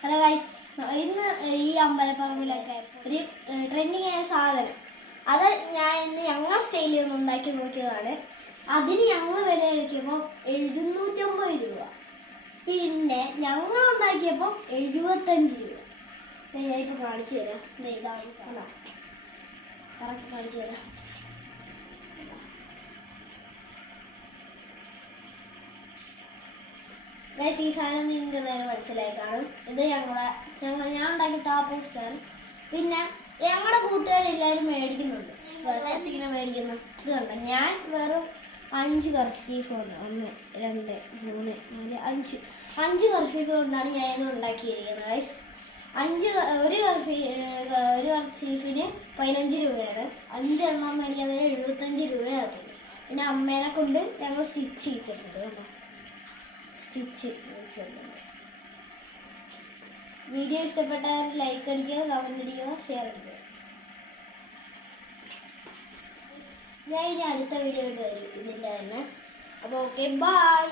Hello guys, ഇന്ന് ഈ അമ്പലപ്പറമ്പിലൊക്കെ ഒരു ട്രെൻഡിങ് ആയ സാധനം അത് ഞാൻ ഇന്ന് ഞങ്ങൾ സ്റ്റൈലിൽ ഒന്ന് ഉണ്ടാക്കി നോക്കിയതാണ്. അതിന് ഞങ്ങൾ വില കഴിക്കുമ്പോൾ 750 രൂപ. പിന്നെ ഞങ്ങൾ ഉണ്ടാക്കിയപ്പോൾ 75 രൂപ. ഞാനിപ്പോൾ കാണിച്ചു തരാം. ഇതാണ് കറക്റ്റ് കാണിച്ചു തരാം. ഗൈസ്, ഈ സാധനം നിങ്ങൾക്ക് എന്തായാലും മനസ്സിലായി കാണും. ഇത് ഞാൻ ഉണ്ടാക്കിയ ടാപ്പ് സ്റ്റാർ. പിന്നെ ഞങ്ങളുടെ കൂട്ടുകാരെല്ലാവരും മേടിക്കുന്നുണ്ട്. ഇങ്ങനെ മേടിക്കുന്നു. ഇത് കണ്ട, ഞാൻ വെറും 5 കർച്ചീഫ് കൊണ്ട് 1 2 3 4 5 കർച്ചീഫ് കൊണ്ടാണ് ഞാൻ ഇത് ഉണ്ടാക്കിയിരിക്കുന്നത്. ഗൈസ്, ഒരു കർച്ചീഫിന് 15 രൂപയാണ്. 5 എണ്ണം മേടിക്കാൻ 75 രൂപയാകത്തുള്ളൂ. പിന്നെ അമ്മേനെ കൊണ്ട് ഞങ്ങൾ സ്റ്റിച്ച് ചെയ്തിട്ടുണ്ട്. കേട്ടോ, വീഡിയോ ഇഷ്ടപ്പെട്ടാൽ ലൈക്ക് അടിക്കുക, കമന്റ് അടിക്കുക, ഷെയർ അടിക്കുക. ഞാൻ ഇനി അടുത്ത വീഡിയോ വരും ഇതിൻ്റെ തന്നെ. അപ്പോൾ ഓക്കെ, ബൈ.